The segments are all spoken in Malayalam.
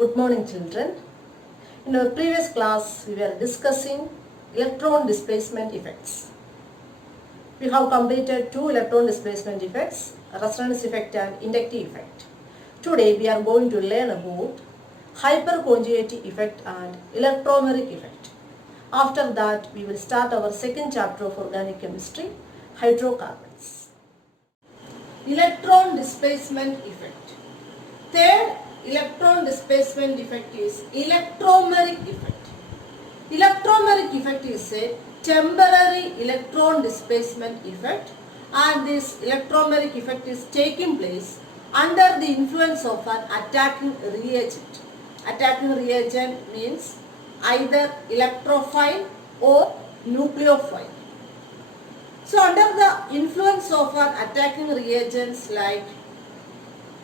Good morning, children. In our previous class, we were discussing electron displacement effects. We have completed two electron displacement effects, resonance effect and inductive effect. Today, we are going to learn about hyperconjugative effect and electromeric effect. After that, we will start our second chapter of organic chemistry, hydrocarbons. Electron displacement effect. Third electron displacement effect is electromeric effect. Electromeric effect is a temporary electron displacement effect, and this electromeric effect is taking place under the influence of an attacking reagent. Attacking reagent means either electrophile or nucleophile. So under the influence of an attacking reagents like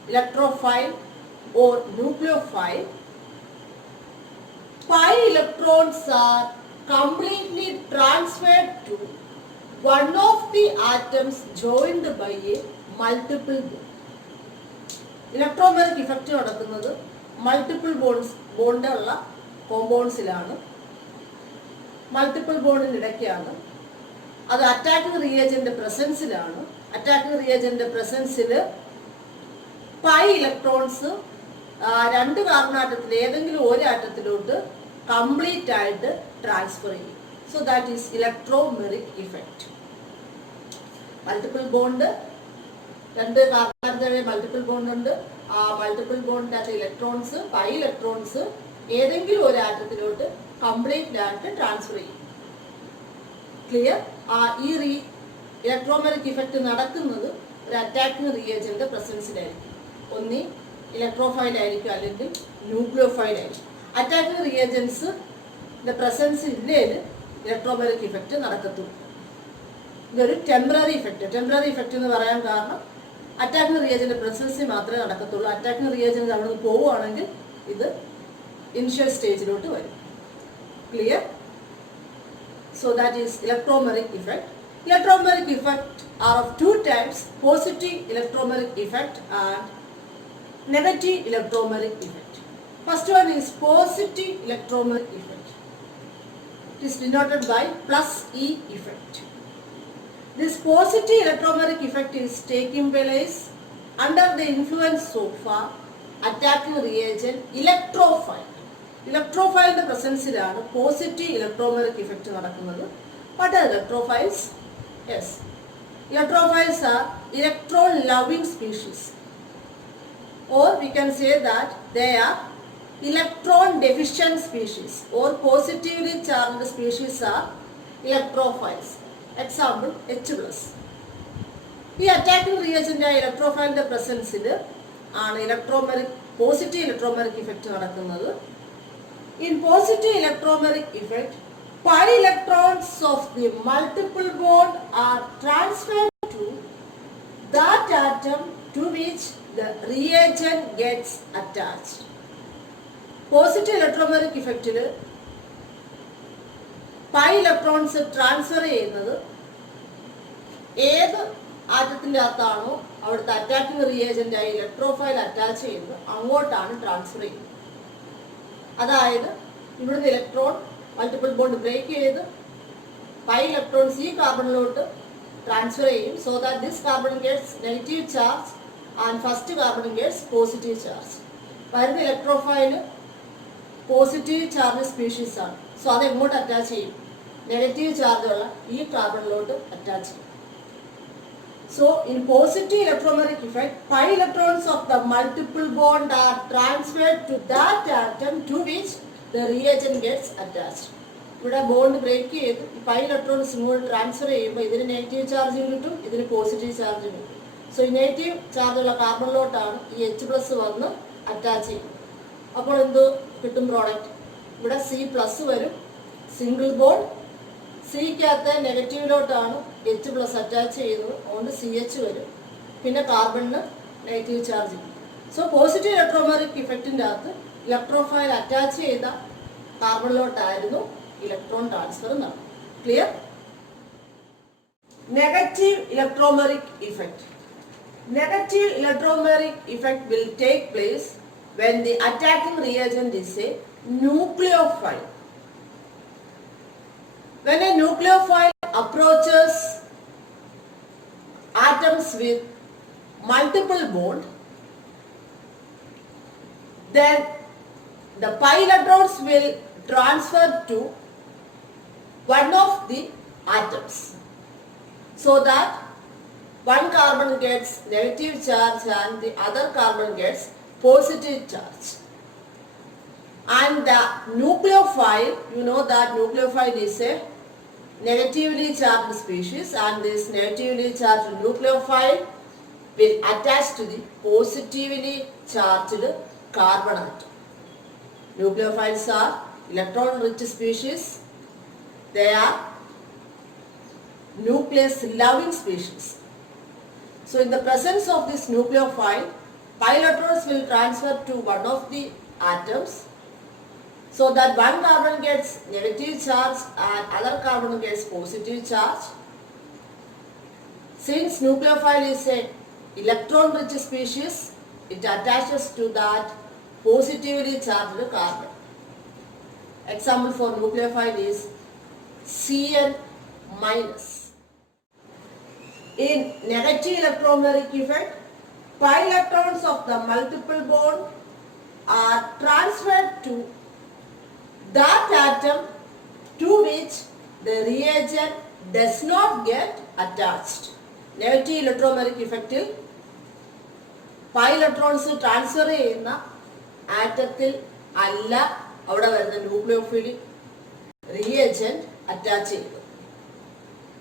electrophile or nucleophile, pi electrons are completely transferred to one of the atoms joined by a multiple bond. Electromeric effect നടക്കുന്നത് multiple bond ഉള്ള compoundsലാണ്. Multiple bondന് ഇടയ്ക്കാണ്. അത് അറ്റാക്കിംഗ് റിയേജന്റ് പ്രസൻസിലാണ്. അറ്റാക്കിംഗ് റിയേജന്റ് പ്രസൻസിൽ പൈ ഇലക്ട്രോൺസ് രണ്ട് കാർബൺ ആറ്റത്തിൽ ഏതെങ്കിലും ഒരു ആറ്റത്തിലോട്ട് കംപ്ലീറ്റ് ആയിട്ട് ട്രാൻസ്ഫർ ചെയ്യും. So that is electromeric effect. Multiple bond, രണ്ട് കാർബൺ ആറ്റത്തിലെ മൾട്ടിപ്പിൾ ബോണ്ട് ഉണ്ട്. ആ മൾട്ടിപ്പിൾ ബോണ്ടിനകത്ത് ഇലക്ട്രോൺസ് പൈ ഇലക്ട്രോൺസ് ഏതെങ്കിലും ഒരു ആറ്റത്തിലോട്ട് കംപ്ലീറ്റ് ആയിട്ട് ട്രാൻസ്ഫർ ചെയ്യും. ക്ലിയർ? ഈ ഇലക്ട്രോമെറിക് ഇഫക്റ്റ് നടക്കുന്നത് ഒരു അറ്റാക്കിംഗ് റിയേജന്റ് പ്രസൻസിലായിരിക്കും. ഒന്നി ഇലക്ട്രോഫൈൽ ആയിരിക്കും അല്ലെങ്കിൽ ന്യൂക്ലിയോഫൈൽ ആയിരിക്കും. അറ്റാക്കിംഗ് റിയേജൻസ് പ്രസൻസ് ഇല്ലേല് ഇലക്ട്രോമെറിക് ഇഫക്റ്റ് നടക്കത്തുള്ളൂ. ഇതൊരു ടെമ്പററി ഇഫക്റ്റ്. ടെമ്പററി ഇഫക്റ്റ് എന്ന് പറയാൻ കാരണം അറ്റാക്കിംഗ് റിയേജന്റ് പ്രസൻസിൽ മാത്രമേ നടക്കത്തുള്ളൂ. അറ്റാക്കിംഗ് റിയേജന്റ് അവിടെ നിന്ന് പോവുകയാണെങ്കിൽ ഇത് ഇനിഷ്യൽ സ്റ്റേജിലോട്ട് വരും. Clear? So that is electromeric effect. Electromeric effect are of two types: positive electromeric effect and negative electromeric effect. First one is positive electromeric effect. It is denoted by plus E effect. This positive electromeric effect is taking place under the influence of attacking reagent electrophile. ഇലക്ട്രോഫൈലിന്റെ പ്രസൻസിലാണ് പോസിറ്റീവ് ഇലക്ട്രോമെറിക് ഇഫക്റ്റ് നടക്കുന്നത്. What are electrophiles? Yes, electrophiles are electron loving species, or we can say that they are electron deficient species, or positively charged species are electrophiles. Example H+. ഈ അറ്റാക്കിംഗ് റിയേജന്റ് ഇലക്ട്രോഫൈലിന്റെ പ്രസൻസിൽ ആണ് ഇലക്ട്രോമെറിക് പോസിറ്റീവ് ഇലക്ട്രോമെറിക് ഇഫക്റ്റ് നടക്കുന്നത്. In positive electromeric effect, pi electrons of the multiple bond are transferred to that atom to which the reagent gets attached. Positive electromeric effect il pi electrons transfer ചെയ്യുന്നത് ഏത് ആറ്റത്തിന്റെ അകത്താണോ അവിടുത്തെ അറ്റാക്കിംഗ് റിയേജന്റ് ആയി ഇലക്ട്രോഫൈൽ അറ്റാച്ച് ചെയ്യുന്നത് അങ്ങോട്ടാണ് ട്രാൻസ്ഫർ ചെയ്യുന്നത്. അതായത് ഇവിടുന്ന് ഇലക്ട്രോൺ മൾട്ടിപ്പിൾ ബോണ്ട് ബ്രേക്ക് ചെയ്ത് പൈ ഇലക്ട്രോൺസ് ഈ കാർബണിലോട്ട് ട്രാൻസ്ഫർ ചെയ്യും. So that this carbon gets negative charge and first carbon gets positive charge. വരുന്ന ഇലക്ട്രോഫൈല് പോസിറ്റീവ് ചാർജ് സ്പീഷീസ് ആണ്. സോ അത് എങ്ങോട്ട് അറ്റാച്ച് ചെയ്യും? നെഗറ്റീവ് ചാർജുള്ള ഈ കാർബണിലോട്ട് അറ്റാച്ച് ചെയ്യും. So in positive electromeric effect, pi electrons of the multiple bond are transferred to that atom to which the reagent gets attached. ഇവിടെ ബോണ്ട് ബ്രേക്ക് ചെയ്ത് പൈ ഇലക്ട്രോൺസ് ഇങ്ങോട്ട് ട്രാൻസ്ഫർ ചെയ്യുമ്പോൾ ഇതിന് നെഗറ്റീവ് ചാർജും കിട്ടും, ഇതിന് പോസിറ്റീവ് ചാർജും കിട്ടും. സോ ഈ നെഗറ്റീവ് ചാർജുള്ള കാർബണിലോട്ടാണ് ഈ H+ വന്ന് അറ്റാച്ച് ചെയ്യും. അപ്പോൾ എന്ത് കിട്ടും പ്രോഡക്റ്റ്? ഇവിടെ C+ വരും, സിംഗിൾ ബോണ്ട്. സിക്കകത്ത് നെഗറ്റീവിലോട്ടാണ് H+ അറ്റാച്ച് ചെയ്യുന്നത്, അതുകൊണ്ട് CH വരും. പിന്നെ കാർബണിന് negative charge. So positive electromeric ഇഫക്റ്റിൻ്റെ അകത്ത് ഇലക്ട്രോഫൈൽ അറ്റാച്ച് ചെയ്ത കാർബണിലോട്ടായിരുന്നു ഇലക്ട്രോൺ ട്രാൻസ്ഫർ നടന്നത്. Clear? Negative electromeric effect. Negative electromeric effect will take place when the attacking reagent is a nucleophile. When a nucleophile approaches atoms with multiple bond, then the pi electrons will transfer to one of the atoms, so that one carbon gets negative charge and the other carbon gets positive charge. And the nucleophile, you know that nucleophile is a negatively charged species, and this negatively charged nucleophile will attach to the positively charged carbon atom. Nucleophiles are electron-rich species. They are nucleus-loving species. So in the presence of this nucleophile, pi electrons will transfer to one of the atoms, so that one carbon gets negative charge and other carbon gets positive charge. Since nucleophile is a electron-rich species, it attaches to that positively charged carbon. Example for nucleophile is Cn minus. In negative electromeric effect, pi electrons of the multiple bond are transferred to that atom to which the reagent does not get attached. Negative electromeric effect, pi electrons transfer ചെയ്യുന്ന ആറ്റത്തിൽ അല്ല അവിടെ വരുന്ന ന്യൂക്ലിയോഫിൽ reagent attach ചെയ്യുന്നത്.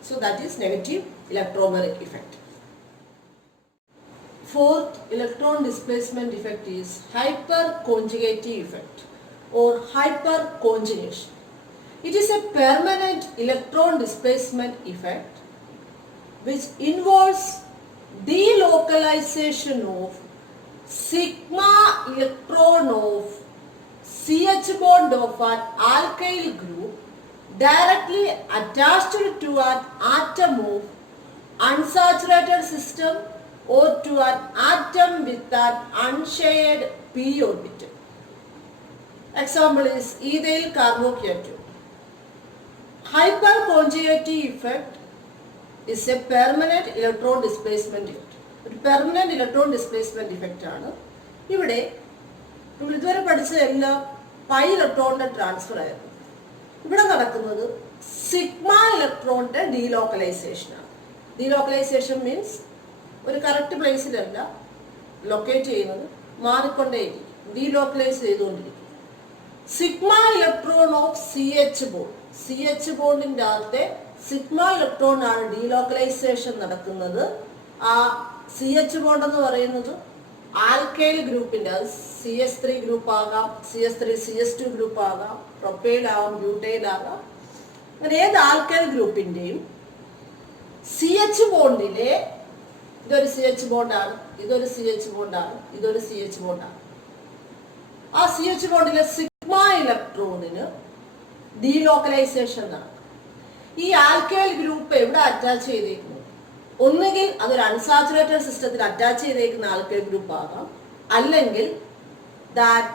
So that is negative electromeric effect. Fourth electron displacement effect is hyperconjugative effect or hyperconjugation. It is a permanent electron displacement effect which involves delocalization of sigma electron of CH bond of an alkyl group directly attached to an atom of unsaturated system or to an atom with an unshared p orbital. Example is ethyl carbocation. Hyperconjugative effect is a permanent electron displacement effect. ഒരു പെർമനന്റ് ഇലക്ട്രോൺ ഡിസ്പ്ലേസ്മെന്റ് ഇഫക്റ്റ് ആണ്. ഇവിടെ നമ്മൾ ഇതുവരെ പഠിച്ചതെല്ലാം പൈ ഇലക്ട്രോണിന്റെ ട്രാൻസ്ഫർ ആയിരുന്നു. ഇവിടെ നടക്കുന്നത് സിഗ്മ ഇലക്ട്രോണിന്റെ ഡീലോക്കലൈസേഷൻ ആണ്. ഡീലോക്കലൈസേഷൻ മീൻസ് ഒരു കറക്റ്റ് പ്ലേസിലല്ല ലൊക്കേറ്റ് ചെയ്യുന്നത്, മാറിക്കൊണ്ടേയിരിക്കും, ഡീലോക്കലൈസ് ചെയ്തുകൊണ്ടിരിക്കും. Sigma electron of CH bond, CH ബോണ്ടിന്റെ അകത്തെ സിഗ്മ ഇലക്ട്രോൺ ആണ് ഡീലോക്കലൈസേഷൻ നടക്കുന്നത്. ആ CH ബോണ്ട് എന്ന് പറയുന്നത് ആൽക്കൈൽ ഗ്രൂപ്പിന്റെ, അത് CH3 ഗ്രൂപ്പ് ആകാം, CH3 CH2 ഗ്രൂപ്പ് ആകാം, പ്രൊപ്പൈൽ ആകാം, ബ്യൂട്ടൈൽ ആകാം. അങ്ങനെ ഏത് ആൽക്കൈൽ ഗ്രൂപ്പിന്റെയും CH ബോണ്ടിലെ ഇതൊരു CH ബോണ്ടാണ്, ഇതൊരു CH ബോണ്ടാണ്, ഇതൊരു CH ബോണ്ടാണ്. ആ CH ബോണ്ടിലെ സിഗ്മ ഇലക്ട്രോണിന് ഡീലോക്കലൈസേഷൻ നടക്കും. ഈ ആൽക്കൈൽ ഗ്രൂപ്പ് എവിടെ അറ്റാച്ച് ചെയ്തേക്കുന്നു? ഒന്നുകിൽ അതൊരു അൺസാച്ചുറേറ്റഡ് സിസ്റ്റത്തിൽ അറ്റാച്ച് ചെയ്തേക്കുന്ന ആൽക്കൈൽ ഗ്രൂപ്പ് ആകാം, അല്ലെങ്കിൽ that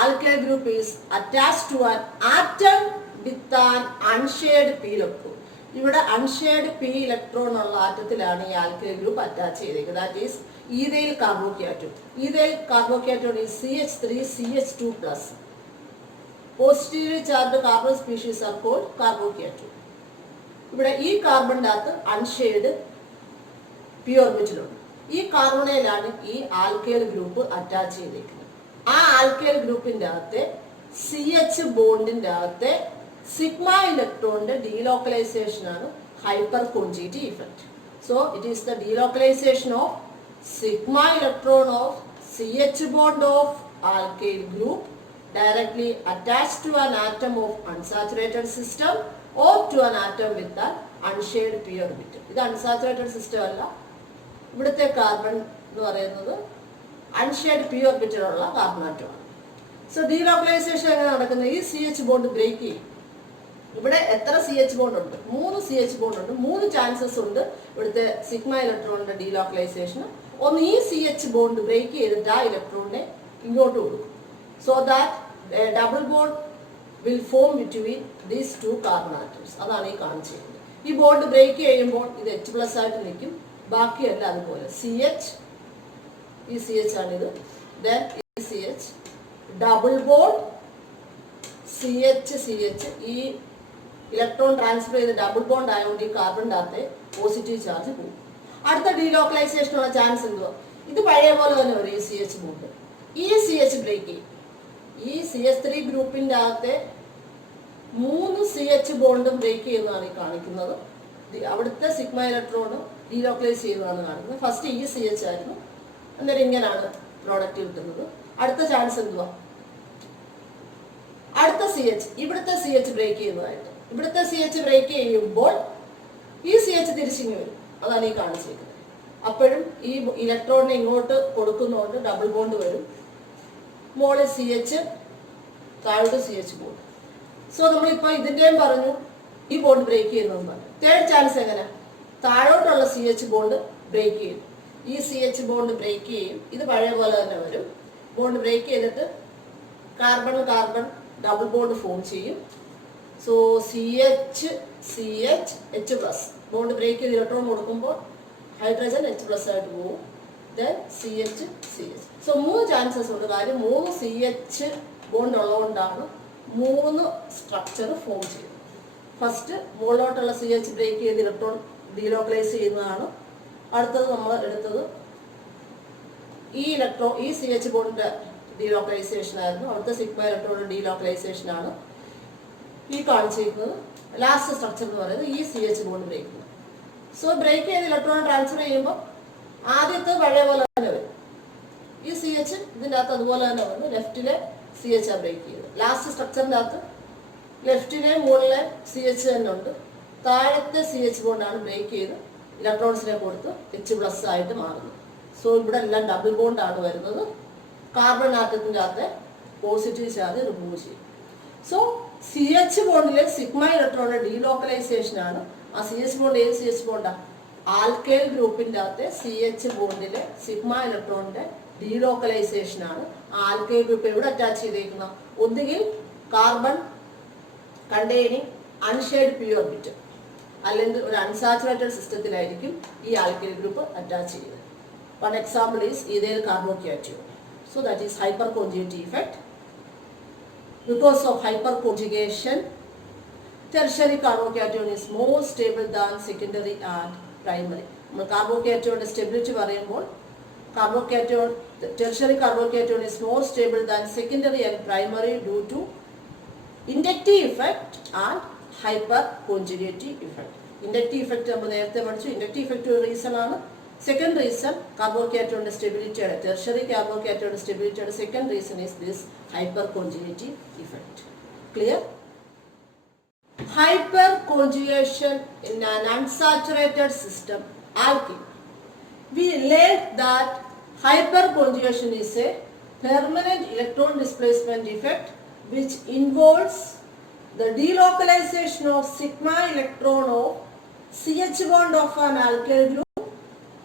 alkyl group is attached to an atom with an unshared p electron. ഇവിടെ അൺഷെയർഡ് p ഇലക്ട്രോൺ ഉള്ള ആറ്റത്തിലാണ് ഈ ആൽക്കൈൽ ഗ്രൂപ്പ് അറ്റാച്ച് ചെയ്തേക്കുന്നത്. That is ethyl carbocation. Ethyl carbocation is CH3 CH2+. Positively charged carbon species are called carbocation. ഇവിടെ ഈ കാർബണിന്റെ അകത്ത് അൺഷെയർഡ് p ഓർബിറ്റലുണ്ട്. ഈ കാർബണയിലാണ് ഈ ആൽക്കൈൽ ഗ്രൂപ്പ് അറ്റാച്ച് ചെയ്തേക്കുന്നത്. ആ ആൽക്കൈൽ ഗ്രൂപ്പിന്റെ അകത്തെ CH ബോണ്ടിന്റെ അകത്തെ സിഗ്മ ഇലക്ട്രോണിന്റെ ഡീലോക്കലൈസേഷൻ ആണ് hyper conjugative effect. So it is the delocalisation of sigma electron of CH bond of alkyl group directly attached to an atom of unsaturated system or to an atom with an unshared p orbital. ഇത് അൺസാച്ചുറേറ്റഡ് സിസ്റ്റം അല്ല. ഇവിടുത്തെ കാർബൺ എന്ന് പറയുന്നത് അൺഷെയർഡ് p ഓർബിറ്റൽ ഉള്ള കാർബൺ ആറ്റമാണ്. സോ ഡീലോക്കലൈസേഷൻ എങ്ങനെ നടക്കുന്നത്? ഈ CH ബോണ്ട് ബ്രേക്ക് ചെയ്യും. ഇവിടെ എത്ര CH ബോണ്ട് ഉണ്ട്? 3 CH ബോണ്ട് ഉണ്ട്. 3 ചാൻസസ് ഉണ്ട് ഇവിടുത്തെ സിഗ്മ ഇലക്ട്രോണിന്റെ ഡീലോക്കലൈസേഷൻ. ഒന്ന്, ഈ CH ബോണ്ട് ബ്രേക്ക് ചെയ്തിട്ട് ആ ഇലക്ട്രോണിനെ ഇങ്ങോട്ട് കൊടുക്കും. So that double bond will form between these two carbon atoms. അതാണ് ഈ കാണിച്ചിരിക്കുന്നത്. ഈ ബോണ്ട് ബ്രേക്ക് ചെയ്യുമ്പോൾ ഇത് H+ ആയിട്ട് നിൽക്കും, ബാക്കിയല്ല അതുപോലെ. CH, ഈ CH ആണിത്, ദെൻ ഈ CH, double bond CH CH. ഈ ഇലക്ട്രോൺ ട്രാൻസ്ഫർ ചെയ്ത് ഡബിൾ ബോണ്ട് ആയതുകൊണ്ട് ഈ കാർബണിൻ്റെ അകത്തെ പോസിറ്റീവ് ചാർജ് പോകും. അടുത്ത ഡീലോക്കലൈസേഷനുള്ള ചാൻസ് എന്തുവാ? ഇത് പഴയ പോലെ തന്നെ വരും. ഈ CH ബോണ്ട് ഈ CH ബ്രേക്ക് ചെയ്യും. ഈ CH3 ഗ്രൂപ്പിൻ്റെ അകത്തെ 3 CH ബോണ്ടും ബ്രേക്ക് ചെയ്യുന്നതാണ് ഈ കാണിക്കുന്നത്. അവിടുത്തെ സിഗ്മ ഇലക്ട്രോൺ ഡീലോക്കലൈസ് ചെയ്യുന്നതാണ് കാണിക്കുന്നത്. ഫസ്റ്റ് ഈ CH ആയിരുന്നു, അന്നേരം ഇങ്ങനെയാണ് പ്രോഡക്റ്റ് കിട്ടുന്നത്. അടുത്ത ചാൻസ് എന്തുവാ? അടുത്ത CH, ഇവിടുത്തെ CH ബ്രേക്ക് ചെയ്യുന്നതായിട്ട്. ഇവിടുത്തെ CH ബ്രേക്ക് ചെയ്യുമ്പോൾ ഈ CH തിരിച്ചിങ്ങ് വരും. അതാണ് ഈ കാണിച്ചിരിക്കുന്നത്. അപ്പോഴും ഈ ഇലക്ട്രോണിനെ ഇങ്ങോട്ട് കൊടുക്കുന്നതുകൊണ്ട് ഡബിൾ ബോണ്ട് വരും. മോളിൽ CH, താഴോട്ട് CH ബോണ്ട്. സോ നമ്മളിപ്പോൾ ഇതിൻ്റെയും പറഞ്ഞു ഈ ബോണ്ട് ബ്രേക്ക് ചെയ്യുന്നതെന്ന് പറഞ്ഞു. തേർഡ് ചാൻസ് എങ്ങനെ? താഴോട്ടുള്ള CH ബോണ്ട് ബ്രേക്ക് ചെയ്യും. ഈ CH ബോണ്ട് ബ്രേക്ക് ചെയ്യും. ഇത് പഴയ പോലെ തന്നെ വരും. ബോണ്ട് ബ്രേക്ക് ചെയ്തിട്ട് carbon carbon double bond form ചെയ്യും. So CH CH H+. Bond break ചെയ്ത് ഇലക്ട്രോൺ കൊടുക്കുമ്പോൾ ഹൈഡ്രജൻ H+ ആയിട്ട് പോകും. Then CH CH. So 3 chances ഉണ്ട്. കാര്യം 3 CH ബോണ്ട് ഉള്ളതുകൊണ്ടാണ് 3 സ്ട്രക്ചർ ഫോം ചെയ്യുന്നത്. ഫസ്റ്റ് മുകളിലോട്ടുള്ള CH ബ്രേക്ക് ചെയ്ത് ഇലക്ട്രോൺ ഡീലോക്കലൈസ് ചെയ്യുന്നതാണ്. അടുത്തത് നമ്മൾ എടുത്തത് ഈ CH ബോണ്ടിന്റെ ഡീലോക്കലൈസേഷൻ ആയിരുന്നു. അവിടുത്തെ സിഗ്മ ഇലക്ട്രോൺ ഡീലോക്കലൈസേഷൻ ആണ് ഈ കാണിച്ചിരിക്കുന്നത്. ലാസ്റ്റ് സ്ട്രക്ചർ എന്ന് പറയുന്നത് ഈ CH bond break. So break ചെയ്ത് ഇലക്ട്രോൺ ട്രാൻസ്ഫർ ചെയ്യുമ്പോൾ ആദ്യത്തെ പഴയ പോലെ തന്നെ വരും. ഈ CH ഇതിൻ്റെ അകത്ത് അതുപോലെ തന്നെ വന്നു. ലെഫ്റ്റിലെ CH ആ ബ്രേക്ക് ചെയ്തത്. ലാസ്റ്റ് സ്ട്രക്ചറിൻ്റെ അകത്ത് ലെഫ്റ്റിലെ മുകളിലെ CH തന്നെ ഉണ്ട്. താഴത്തെ CH ബോണ്ടാണ് ബ്രേക്ക് ചെയ്ത് ഇലക്ട്രോൺസിനെ കൊടുത്ത് H+ ആയിട്ട് മാറുന്നത്. സോ ഇവിടെ എല്ലാം ഡബിൾ ബോണ്ടാണ് വരുന്നത്. കാർബൺ ആറ്റത്തിൻ്റെ അകത്തെ പോസിറ്റീവ് ചാർജ് റിമൂവ് ചെയ്യും. സോ CH ബോണ്ടിലെ സിഗ്മ ഇലക്ട്രോണിന്റെ ഡീലോക്കലൈസേഷൻ ആണ്. ആ CH ബോണ്ട് ഏത് CH ബോണ്ടാണ്? ആൽക്കൈൽ ഗ്രൂപ്പിൻ്റെ അകത്തെ CH ബോണ്ടിലെ സിഗ്മ ഇലക്ട്രോണിന്റെ ഡീലോക്കലൈസേഷൻ ആണ്. ആൽക്കൈൽ ഗ്രൂപ്പ് എവിടെ അറ്റാച്ച് ചെയ്തേക്കുന്ന? ഒന്നുകിൽ carbon containing unshared p orbit, അല്ലെങ്കിൽ ഒരു അൺസാച്ചുറേറ്റഡ് സിസ്റ്റത്തിലായിരിക്കും ഈ ആൽക്കൈൽ ഗ്രൂപ്പ് അറ്റാച്ച് ചെയ്യുന്നത്. One example is ethyl carbocation. So that is hyperconjugate effect. Because of hyperconjugation, tertiary carbocation is more stable than secondary and primary. നമ്മൾ കാർബോക്യാറ്റോണിന്റെ സ്റ്റെബിലിറ്റി പറയുമ്പോൾ tertiary carbocation is more stable than secondary and primary due to inductive effect and hyperconjugate effect. Inductive effect നമ്മൾ നേരത്തെ പഠിച്ചു. Inductive effect ഒരു റീസൺ ആണ്. Second reason, carbocation stability, tertiary carbocation stability. Second reason is this hyperconjugative effect. Clear? Hyperconjugation in an unsaturated system, alkene. We learned that hyperconjugation is a permanent electron displacement effect which involves the delocalization of sigma electron of CH bond of an alkyl group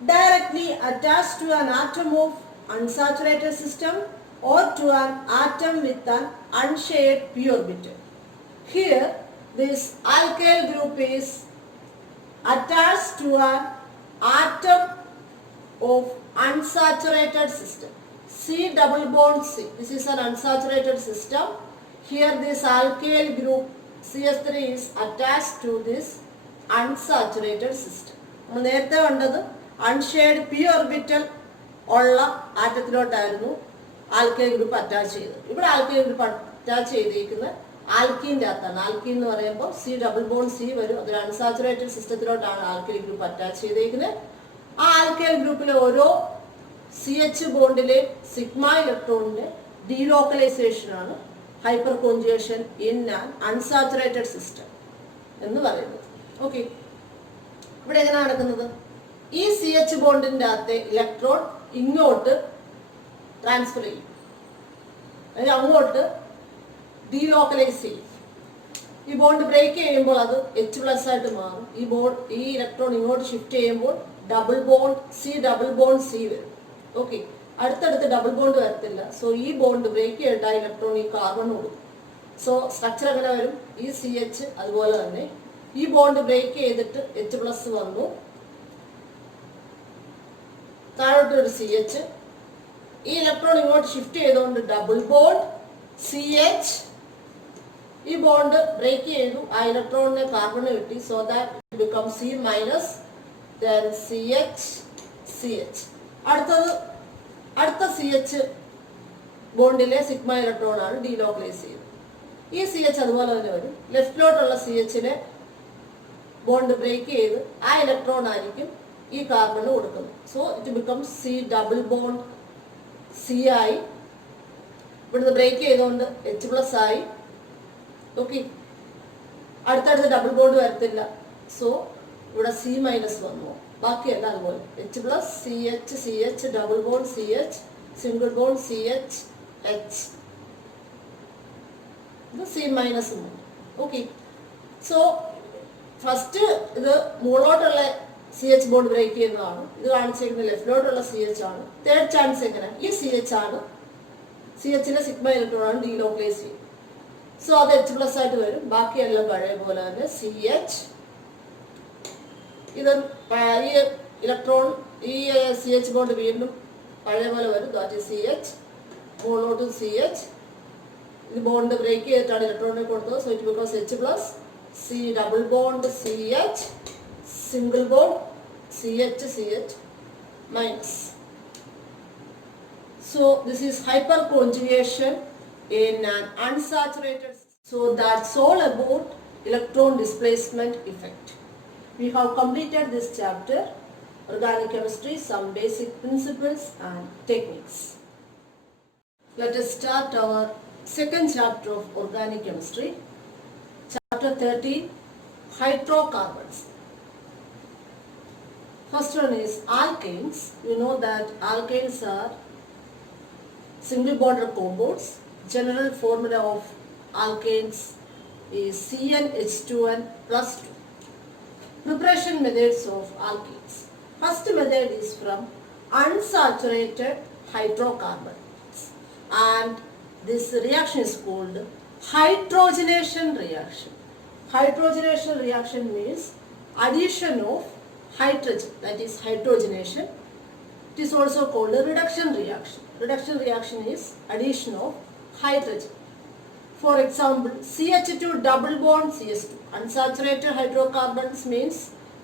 directly attached to an atom of unsaturated system or to an atom with an unshared p orbital. Here this alkyl group is attached to an atom of unsaturated system. C double bond C. This is an unsaturated system. Here this alkyl group CH3 is attached to this unsaturated system. നമ്മൾ നേരത്തെ കണ്ടത് അൺഷെയ്ഡ് പി ഓർബിറ്റൽ ഉള്ള ആറ്റത്തിലോട്ടായിരുന്നു ആൽക്കൈൽ ഗ്രൂപ്പ് അറ്റാച്ച് ചെയ്തത്. ഇവിടെ ആൽക്കൈൽ ഗ്രൂപ്പ് അറ്റാച്ച് ചെയ്തിരിക്കുന്ന ആൽക്കീൻ്റെ അകത്താണ്. ആൽക്കീൻ എന്ന് പറയുമ്പോൾ C ഡബിൾ ബോണ്ട് C വരും. അതൊരു അൺസാച്ചുറേറ്റഡ് സിസ്റ്റത്തിലോട്ടാണ് ആൽക്കൈൽ ഗ്രൂപ്പ് അറ്റാച്ച് ചെയ്തിരിക്കുന്നത്. ആ ആൽക്കൈൽ ഗ്രൂപ്പിലെ ഓരോ CH ബോണ്ടിലെ സിഗ്മ ഇലക്ട്രോണിന്റെ ഡീലോക്കലൈസേഷൻ ആണ് hyper conjugation in an unsaturated system എന്ന് പറയുന്നത്. ഓക്കെ, ഇവിടെ എങ്ങനെയാണ് നടക്കുന്നത്? ഈ CH ബോണ്ടിന്റെ അകത്തെ ഇലക്ട്രോൺ ഇങ്ങോട്ട് ട്രാൻസ്ഫർ ചെയ്യും, അല്ലെങ്കിൽ അങ്ങോട്ട് ഡീലോക്കലൈസ് ചെയ്യും. ഈ ബോണ്ട് ബ്രേക്ക് ചെയ്യുമ്പോൾ അത് H+ ആയിട്ട് മാറും. ഈ ഇലക്ട്രോൺ ഇങ്ങോട്ട് ഷിഫ്റ്റ് ചെയ്യുമ്പോൾ double bond C double bond C വരും. ഓക്കെ, അടുത്തടുത്ത് ഡബിൾ ബോണ്ട് വരത്തില്ല. സോ ഈ ബോണ്ട് ബ്രേക്ക് ചെയ്യേണ്ട ഇലക്ട്രോൺ ഈ കാർബൺ കൊടുക്കും. സോ സ്ട്രക്ചർ എങ്ങനെ വരും? ഈ CH അതുപോലെ തന്നെ ഈ ബോണ്ട് ബ്രേക്ക് ചെയ്തിട്ട് H+ വന്നു, താഴോട്ട് ഒരു CH, ഈ ഇലക്ട്രോൺ ഇങ്ങോട്ട് ഷിഫ്റ്റ് ചെയ്തുകൊണ്ട് ഡബിൾ ബോണ്ട് CH, ഈ ബോണ്ട് ബ്രേക്ക് ചെയ്തു, ആ ഇലക്ട്രോണിനെ കാർബൺ കിട്ടി. So that become C-, then CH. അടുത്ത CH ബോണ്ടിലെ സിഗ്മ ഇലക്ട്രോൺ ആണ് ഡീലോക്കലൈസ് ചെയ്തത്. ഈ CH അതുപോലെ തന്നെ വരും. ലെഫ്റ്റിലോട്ടുള്ള CHനെ ബോണ്ട് ബ്രേക്ക് ചെയ്ത് ആ ഇലക്ട്രോൺ ആയിരിക്കും ഈ കാർബണ് കൊടുക്കുന്നത്. So it become C double bond C ആയി, ഇവിടുന്ന് ബ്രേക്ക് ചെയ്തുകൊണ്ട് H+ ആയി. ഓക്കെ, അടുത്തടുത്ത് ഡബിൾ ബോണ്ട് വരത്തില്ല. സോ ഇവിടെ C- വന്നു. ബാക്കിയല്ല അതുപോലെ H+, CH, double bond CH, single bond CH, H, ഇത് C- ഓക്കെ. സോ ഫസ്റ്റ് ഇത് മുകളിലോട്ടുള്ള CH ബോണ്ട് ബ്രേക്ക് ചെയ്യുന്നതാണ്. ഇത് കാണിച്ചിരിക്കുന്ന ലെഫ്റ്റിലോട്ടുള്ള CH ആണ്. തേർഡ് ചാൻസ് എങ്ങനെ? ഈ CH ആണ്, CHലെ സിഗ്മ ഇലക്ട്രോൺ ആണ് ഡീലോക്കലൈസ് ചെയ്യും. സോ അത് H+ ആയിട്ട് വരും. ബാക്കിയെല്ലാം പഴയ പോലെ തന്നെ CH. ഇത് ഈ ഇലക്ട്രോൺ ഈ CH ബോണ്ട് വീണ്ടും പഴയ പോലെ വരും. ദാറ്റ് ഈസ് CH, മുകളിലോട്ട് CH. ഇത് ബോണ്ട് ബ്രേക്ക് ചെയ്തിട്ടാണ് ഇലക്ട്രോണിനെ കൊടുത്തത്. So it because H+, C double bond CH, single bond CH-, So this is hyperconjugation in an unsaturated. So that's all about electron displacement effect. We have completed this chapter, organic chemistry, some basic principles and techniques. Let us start our second chapter of organic chemistry. Chapter 13, hydrocarbons. First one is alkanes. You know that alkanes are single bonded compounds. General formula of alkanes is CnH2n+2. Preparation methods of alkanes. First method is from unsaturated hydrocarbons, and this reaction is called hydrogenation reaction. Hydrogenation reaction means addition of hydrogen, that is hydrogenation. It is also called a reduction reaction. Reduction reaction is addition of hydrogen. For example, CH2 double bond CS2. Unsaturated hydrocarbons means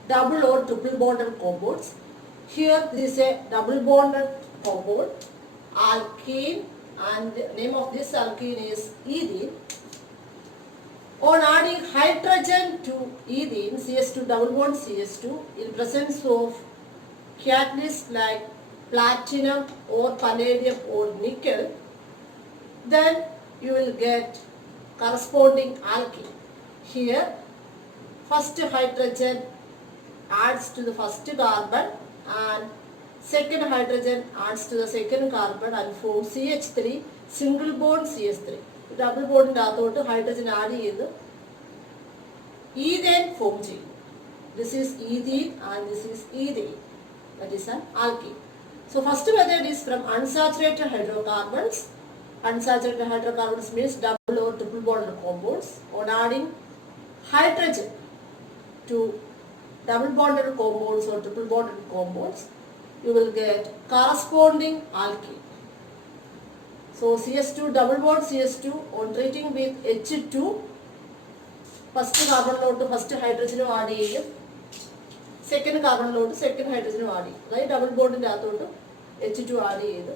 double or triple bonded compounds. Here this is a double bonded compound, alkene, and the name of this alkene is ethene. On adding hydrogen to ethene, CS2 double bond CS2, in presence of catalysts like platinum or palladium or nickel, then you will get corresponding alkene. Here, first hydrogen adds to the first carbon and second hydrogen adds to the second carbon and forms CH3 single bond CH3. Double bond aathote hydrogen add ചെയ്ത് ethane form ചെയ്യും. This is ethene and this is ethane. That is an alkene. So first method is from unsaturated hydrocarbons. Unsaturated hydrocarbons means double or triple bonded compounds. On adding hydrogen to double bonded compounds or triple bonded compounds, you will get corresponding alkene. So CS2 double bond CS2 on treating with H2, first carbon load to first hydrogen add ചെയ്യും, second carbon load to second hydrogen add ചെയ്യും. അതായത് double bond ന്റെ അകത്തോട്ട് H2 add ചെയ്ത്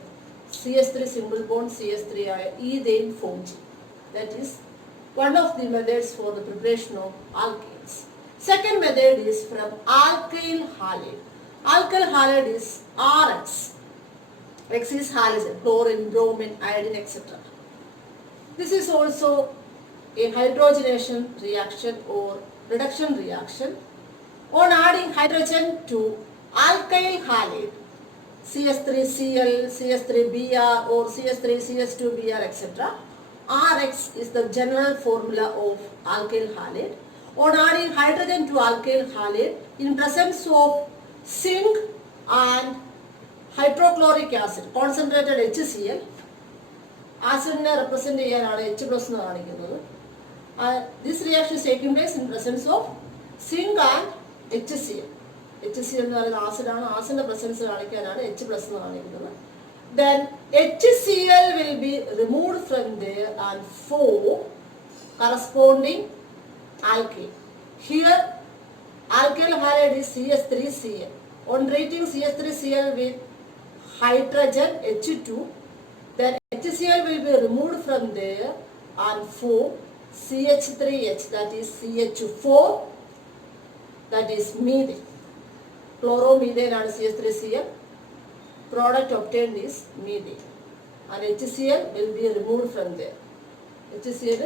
CS3 single bond CS3 ആയ ethane form ചെയ്യും. That is one of the methods for the preparation of alkanes. Second method is from alkyl halide. Alkyl halide is RX. X is halogen, chlorine, bromine, iodine, etc. This is also a hydrogenation reaction or reduction reaction. On adding hydrogen to alkyl halide, CS3Cl, CS3Br or CS3CS2Br, etc. Rx is the general formula of alkyl halide. On adding hydrogen to alkyl halide in presence of zinc and hydrochloric acid concentrated HCl, ആസിഡിനെ റെപ്രസെന്റ് ചെയ്യാനാണ് H+ എന്ന് കാണിക്കുന്നത്. This reaction is taking place in presence of zinc and HCl. HCl എന്ന് പറയുന്ന ആസിഡാണ്, ആസിഡിന്റെ പ്രസൻസ് കാണിക്കാനാണ് H+ എന്ന് കാണിക്കുന്നത്. Then HCl will be removed from there and form corresponding alkane. Here alkyl halide is CH3Cl. On treating CH3Cl with hydrogen H2, then HCl will be removed from there and form CH3H, that is CH4, that is methane. Chloromethane and CH3Cl. Product obtained is methane. And HCl will be removed from there. HCl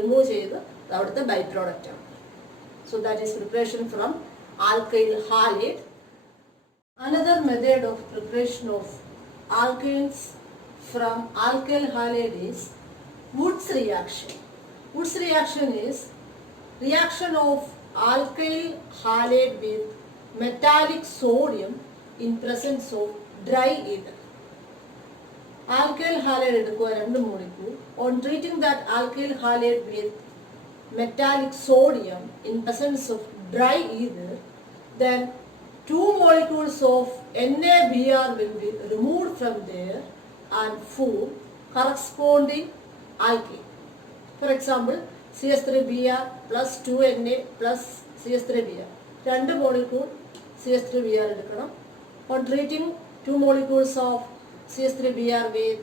remove ചെയ്ത് അവിടുത്തെ ബൈ പ്രോഡക്റ്റ് ആണ്. So that is preparation from alkyl halide. Another method of preparation of alkanes from alkyl halide is Woods reaction. Woods reaction is reaction of alkyl halide with metallic sodium in presence of dry ether. Alkyl halide എടുക്കുക 2 molecule. On treating that alkyl halide with metallic sodium in presence of dry ether, then 2 molecules of NaBr will be removed from there and form corresponding alkane. For example, CH3Br plus 2Na plus CH3Br. 2 molecule CH3Br എടുക്കണം. On treating 2 molecules of CH3Br with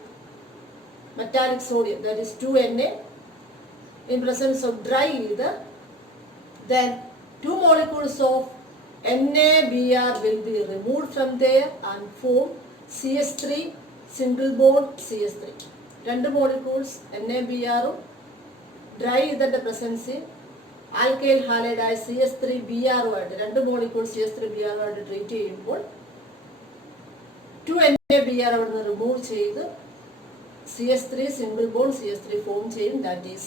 metallic sodium, that is 2Na, in presence of dry ether, then 2 molecules of NaBr will be removed from there and form CH3 single bond CH3. 2 molecules NaBr dry ether presence alkyl halide ആയ CH3Br ആയിട്ട് 2 molecules CH3Br ആയിട്ട് ട്രീറ്റ് ചെയ്യുമ്പോൾ 2 NaBr അവിടുന്ന് റിമൂവ് ചെയ്ത് CH3 single bond CH3 form ചെയ്യും, that is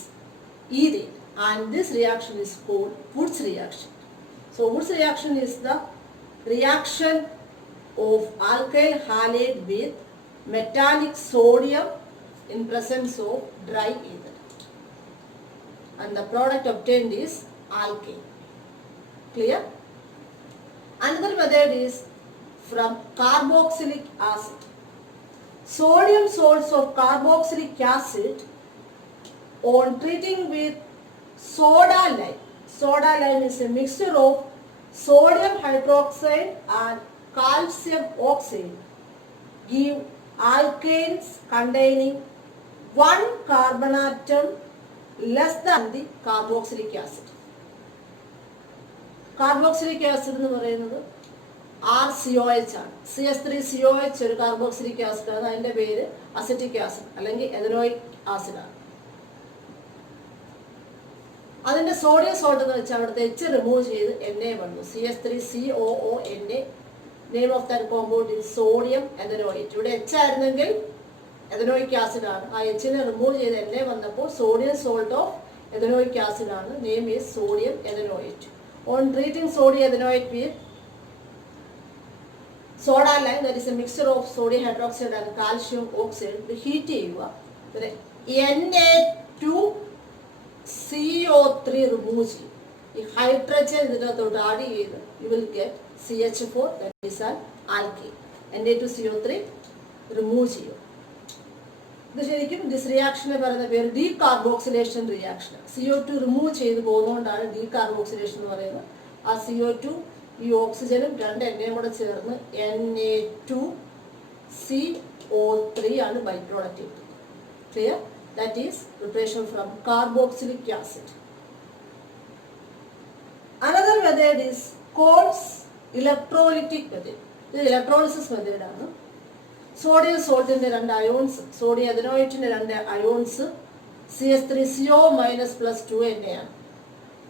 ethane. And this reaction is called Woods reaction. So Woods reaction is the reaction of alkyl halide with metallic sodium in presence of dry ether, and the product obtained is alkane. Clear? Another method is from carboxylic acid. Sodium salts of carboxylic acid on treating with soda lime. Soda lime is a mixture of sodium hydroxide and calcium oxide. Give alkanes containing 1 carbon atom less than the carboxylic acid. Carboxylic acid എന്ന് പറയുന്നത് RCOH ആണ്. CH3COH ഒരു കാർബോക്സിലിക് ആസിഡ് ആണ്. അതിന്റെ പേര് അസറ്റിക് ആസിഡ് അല്ലെങ്കിൽ എഥനോയിക് ആസിഡ് ആണ്. അതിന്റെ സോഡിയം സോൾട്ട് എന്ന് വെച്ചാൽ അവിടുത്തെ H റിമൂവ് ചെയ്ത് Na വന്നു. CH3COONA. Name of that compound is sodium ethanoate. ഇവിടെ H ആയിരുന്നെങ്കിൽ എഥനോയിക് ആസിഡ് ആണ്. ആ Hനെ റിമൂവ് ചെയ്ത് Na വന്നപ്പോൾ sodium salt of ethanoic acid ആണ്. Name is sodium ethanoate. On treating sodium ethanoate with soda lime, that is a mixture of sodium hydroxide and calcium oxide, ഇത് ഹീറ്റ് ചെയ്യുക. Na2CO3 റിമൂവ് ചെയ്യും. ഈ ഹൈഡ്രജൻ ഇതിനകത്തോട്ട് ആഡ് ചെയ്ത് you will get CH4, that is an alkane. Na2CO3 remove ചെയ്യും. ഇത് ശരിക്കും ദിസ് റിയാക്ഷനെ പറയുന്ന പേര് ഡീകാർബോക്സിലേഷൻ റിയാക്ഷൻ. CO2 റിമൂവ് ചെയ്ത് പോകുന്നതുകൊണ്ടാണ് ഡീകാർബോക്സിലേഷൻ എന്ന് പറയുന്നത്. ആ CO2 ഈ ഓക്സിജനും 2 എണ്ണയും കൂടെ ചേർന്ന് Na2CO3 ആണ് ബൈ പ്രോഡക്റ്റ് കിട്ടുന്നത്. Clear? That is preparation from carboxylic acid. Another method is Kolbe's electrolytic method. ഇത് ഇലക്ട്രോളിസിസ് മെത്തേഡാണ്. സോഡിയം സോൾട്ടിന്റെ 2 അയോൺസ്, സോഡിയം എഥനോയേറ്റിന്റെ 2 ions CH3CO minus plus 2Na ആണ്.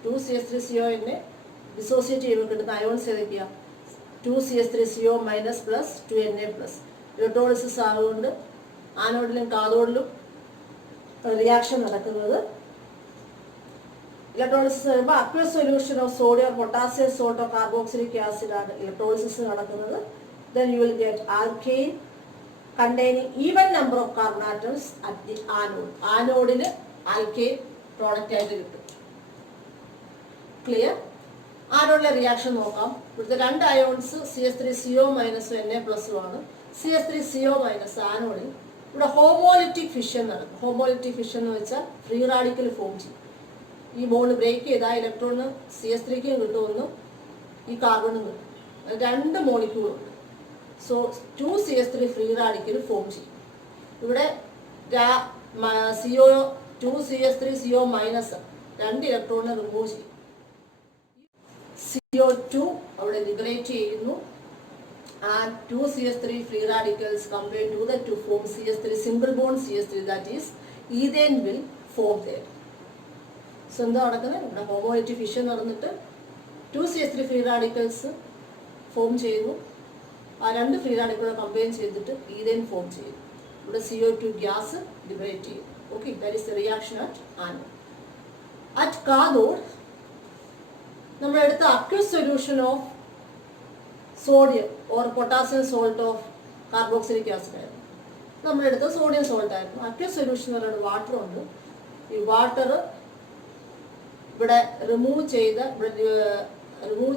2CH3CONA ഡിസോസിയേറ്റ് ചെയ്യുമ്പോൾ കിട്ടുന്ന അയോൺസ് ഏതൊക്കെയാണ്? 2CH3CO minus plus 2Na plus. Electrolysis ആയതുകൊണ്ട് ആനോഡിലും കാഥോഡിലും റിയാക്ഷൻ നടക്കുന്നത്. ഇലക്ട്രോളിസിസ് വരുമ്പോൾ aqueous solution of sodium potassium salt of carboxylic acid ആണ് ഇലക്ട്രോളിസിസ് നടക്കുന്നത്. then you will get alkane containing even number of carbon atoms at the anode. Anode alkane product ആയിട്ട് കിട്ടും. ക്ലിയർ? ആനോഡിലെ റിയാക്ഷൻ നോക്കാം. ഇവിടുത്തെ രണ്ട് അയോൺസ് CH3CO- Na+ഉം ആണ്. CH3CO- ആനോഡിൽ ഇവിടെ ഹോമോലിറ്റിക് ഫിഷൻ നടക്കും. ഹോമോലിറ്റിക് ഫിഷൻ എന്ന് വെച്ചാൽ ഫ്രീ റാഡിക്കൽ ഫോം ചെയ്യും. ഈ ബോണ്ട് ബ്രേക്ക് ചെയ്താൽ ഇലക്ട്രോണിന് CH3ക്കും കിട്ടുമെന്നും ഈ കാർബണും കിട്ടും. രണ്ട് മോളിക്യൂളുണ്ട്. So 2 CH3 free radical form ചെയ്യും. ഇവിടെ 2 CH3CO- രണ്ട് ഇലക്ട്രോണിനെ റിമൂവ് ചെയ്യും. CO2 അവിടെ ലിബറേറ്റ് ചെയ്യുന്നു. And 2 CH3 free radicals combine together to form CH3 single bond CH3, that is ethane will form there. So എന്താ നടക്കുന്നത്? ഇവിടെ ഹോമോലിറ്റിക് ഫിഷൻ നടന്നിട്ട് 2 CH3 free radicals ഫോം ചെയ്യുന്നു. ആ രണ്ട് ഫ്രീ റാഡിക്കലുകൾ കമ്പൈൻ ചെയ്തിട്ട് ഈഥേൻ ഫോം ചെയ്യും. ഇവിടെ CO2 ഗ്യാസ് ലിബറേറ്റ് ചെയ്യും. Okay, that is the reaction at anode. At cathode നമ്മൾ എടുത്ത aqueous solution of sodium or potassium salt of carboxylic acid ആയിരുന്നു. നമ്മളെടുത്ത സോഡിയം സോൾട്ട് ആയിരുന്നു. അക്യൂസ് സൊല്യൂഷൻ എന്ന് പറയുന്നത് വാട്ടർ ഉണ്ട്. ഈ വാട്ടർ ഇവിടെ റിമൂവ്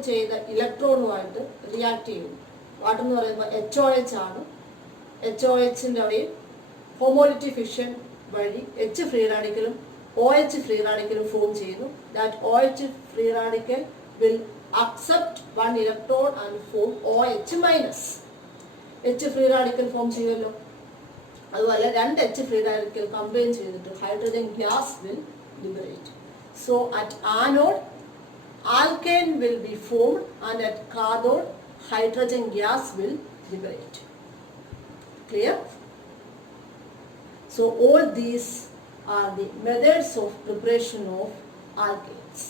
ചെയ്ത ഇലക്ട്രോണുമായിട്ട് റിയാക്ട് ചെയ്യും. വാട്ടർ എന്ന് പറയുമ്പോൾ HOH ആണ്. HOHൻ്റെ അവിടെയും ഹോമോലിറ്റിക് ഫിഷൻ വഴി H ഫ്രീ റാഡിക്കലും OH ഫ്രീ റാഡിക്കലും ഫോം ചെയ്യുന്നു. That OH free radical will accept one electron and form OH-. H free radical form ചെയ്യുമല്ലോ. അതുപോലെ രണ്ട് H ഫ്രീ റാഡിക്കൽ കമ്പൈൻ ചെയ്തിട്ട് hydrogen gas will liberate. So at anode alkane will be formed and at cathode hydrogen gas will liberate. Clear? So all these are the methods of preparation of alkanes.